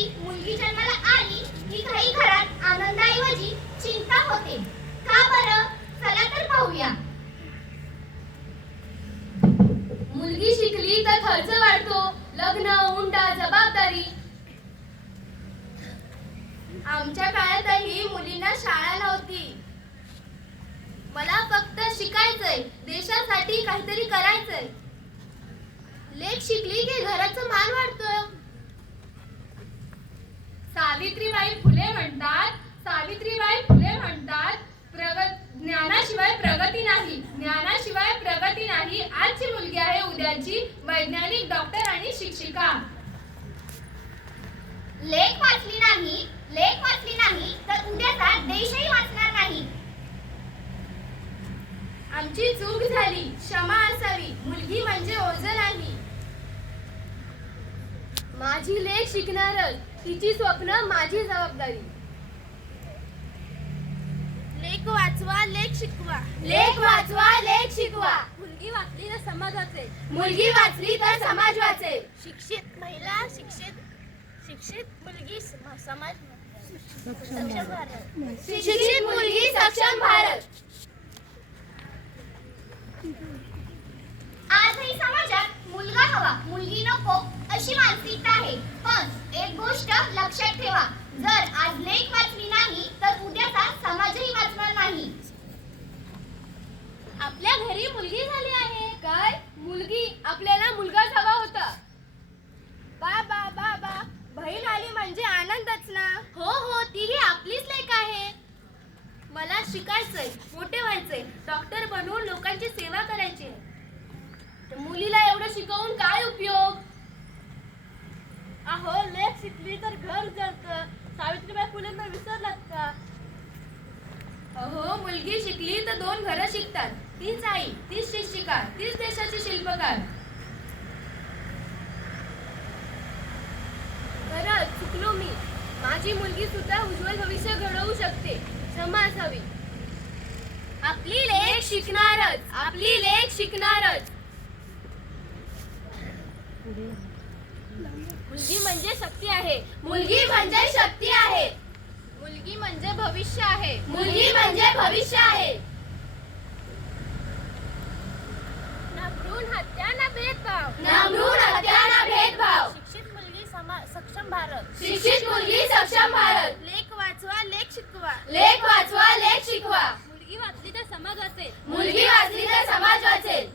युगातही मुलगी जन्माला आली की काही घरात आनंदाऐवजी चिंता होते. का बरं? चला तर पाहूया. मुलगी शिकली तर खर्च वाढतो. लग्न हुंडा जबाबदारी. आमच्या काळातही मुलींना शाळा नव्हती. मला फक्त शिकायचंय. देशासाठी काहीतरी करायचंय. लेख शिकली की घराचं मान वाढतं. सावित्रीबाई फुले म्हणतात सावित्रीबाई फुले म्हणतात प्रगत ज्ञानाशिवाय प्रगती नाही ज्ञानाशिवाय प्रगती नाही. आजची मुलगी आहे उद्याची वैज्ञानिक डॉक्टर आणि शिक्षिका. लेख वाचली नाही लेख वाचली नाही तर उद्याचा देशही वाचणार नाही. आमची चूक झाली क्षमा असावी मुलगी म्हणजे ओझ नाही माझी लेख शिकणारच तिची स्वप्न माझी जबाबदारी. लेख वाचवा लेख शिकवा. लेख वाचवा लेख शिकवा. मुलगी वाचली तर समाज वाचेल. मुलगी वाचली तर समाज वाचेल. शिक्षित महिला शिक्षित शिक्षित मुलगी सम- समाज सक्षम भारत. शिक्षित मुलगी सक्षम भारत आजही समाजात मुलगा हवा मुलगी नको मानसिकता आहे. पण एक गोष्ट लक्षात ठेवा. जर आज लेख वाचली नाही तर उद्याचा समाजही वाचणार नाही. आपल्या घरी मुलगी झाली आहे. काय? मुलगी. आपल्याला मुलगाच हवा होता. बा बा बा बा. बहीण आली म्हणजे आनंदच ना? हो हो. तीही आपलीच लेख आहे. मला शिकायचंय. मोठे व्हायचंय. डॉक्टर बनवून लोकांची सेवा करायची मुलीला एवढं शिकवून काय उपयोग अहो लेख शिकली तर घर जळतं सावित्रीबाई फुलेंना विसरलात का? अहो मुलगी शिकली तर दोन घरं शिकतात. तीच आई तीच शिक्षिका तीच देशाची शिल्पकार. खरंच चुकलो मी. माझी मुलगी सुद्धा उज्ज्वल भविष्य घडवू शकते. क्षमा असावी. आपली लेख शिकणारच आपली लेख शिकणारच. मुलगी म्हणजे शक्ती आहे. मुलगी म्हणजे शक्ती आहे. मुलगी म्हणजे भविष्य आहे. मुलगी म्हणजे भविष्य आहे. ना भ्रूण हत्या ना भेदभाव. ना भ्रूण हत्या ना भेदभाव. शिक्षित मुलगी समा सक्षम भारत. शिक्षित मुलगी सक्षम भारत. लेख वाचवा लेख शिकवा. लेख वाचवा लेख शिकवा. मुलगी वाचली तर समाज वाचेल. मुलगी वाचली तर समाज वाचेल.